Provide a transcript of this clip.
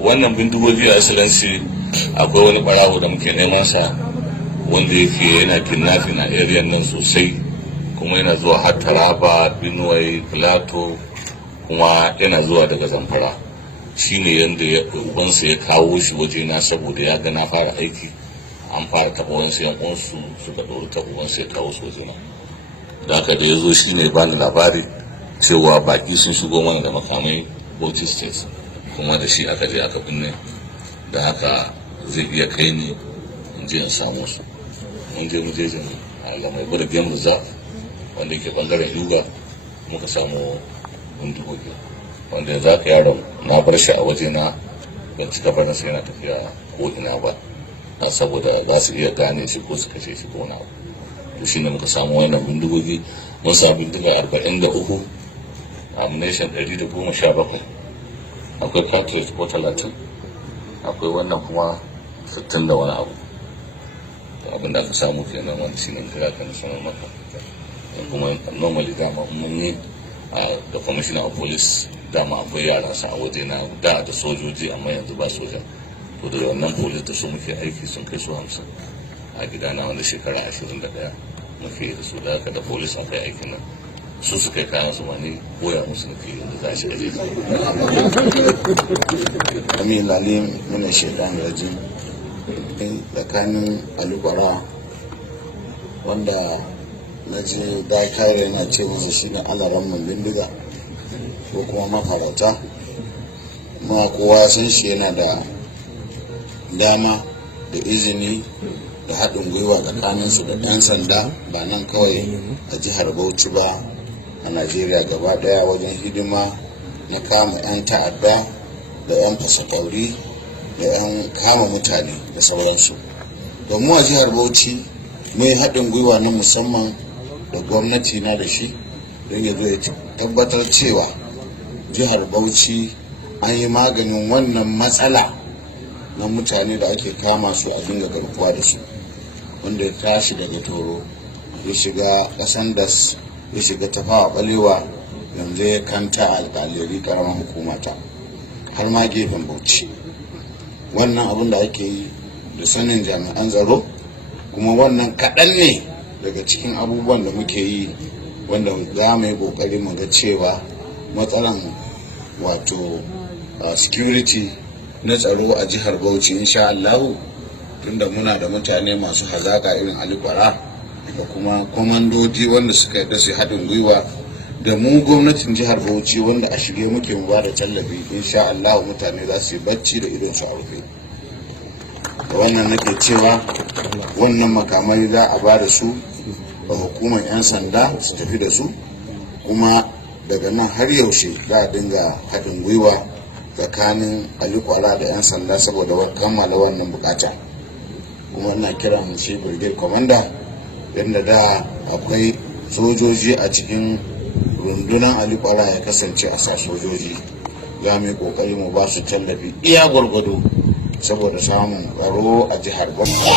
wannan bindigogi a excellency akwai wani barawo da muke neman sa wanda yake yana kidnapping a area nan sosai, kuma yana zuwa har Taraba, Benue, Plateau, kuma yana zuwa daga Zamfara. Shine yanda ubansa ya kawo shi waje na saboda ya ga na fara aiki, an fara taɓa wani yan uwansu suka ɗori ta ubansa ya kawo su waje na. Da haka da ya zo shine bani labari cewa baki sun shigo mana da makamai Bauchi State, kuma da shi aka je aka binne, da haka zai iya kai ni in je in samu su. Mun je mujejin Allah mai bada game reserve wanda ke bangaren Yuga, muka samu bindigogi wanda yanzu aka yaron na bar shi a waje na, ban cika barin sai yana tafiya ko ina ba, saboda za su iya gane shi ko su kashe shi ko na abu. To shine muka samu wannan bindigogi. Mun samu bindiga 43, ammunition 117, akwai cartridge ko 30, akwai wannan kuma 60 da wani abu. Abin da aka samu kenan wani shine kira kan sanar maka. Kuma normally dama mun yi da commissioner of police dama akwai yaran sa a waje na da sojoji, amma yanzu ba soja. To da wannan police da su muke aiki sun kai su 50 a gidana, wanda shekara 21 muke da su. Da haka da police akai aikin nan, su suka yi kayan su, wani koya musu nufi da za shi aje. Amin lalim muna shaidan rajin tsakanin Alubara wanda na je da kare na ce masa shi ne alaran mun bindiga ko kuma mafarauta, ma kowa san shi yana da dama da izini da haɗin gwiwa tsakaninsu da 'yan sanda, ba nan kawai a jihar Bauchi ba, a Najeriya gaba daya, wajen hidima na kama 'yan ta'adda da 'yan fasakauri da 'yan kama mutane da sauransu. Domin a jihar Bauchi mai haɗin gwiwa na musamman da gwamnati na da shi don ya zo ya tabbatar cewa jihar Bauchi an yi maganin wannan matsala na mutane da ake kama su a dinga garkuwa da su, wanda ya tashi daga Toro ya shiga ƙasan Das, ya shiga Tafawa Balewa, yanzu ya kanta alƙaleri ƙaramin hukumata har ma gefen Bauchi. Wannan abin da ake yi da sanin jami'an tsaro, kuma wannan kaɗan ne daga cikin abubuwan da muke yi wanda za mu yi ƙoƙari mu ga cewa matsalan wato security na tsaro a jihar Bauchi insha Allahu, tunda muna da mutane masu hazaka irin Alubara da kuma kwamandoji wanda suka yarda su haɗin gwiwa da mu gwamnatin jihar Bauchi, wanda a shirye muke mu ba da tallafi. insha Allah mutane za su yi bacci da idon su a rufe. Da wannan nake cewa wannan makamai za a ba da su ga hukumar 'yan sanda su tafi da su, kuma daga nan har yaushe za a dinga haɗin gwiwa tsakanin Alubara da 'yan sanda saboda kammala wannan bukata. Kuma ina kiran shi brigade commander, yadda da akwai sojoji a cikin rundunar Alubara ya kasance a sa sojoji, za mu yi kokari mu ba su tallafi iya gwargwado saboda samun tsaro a jihar Bauchi.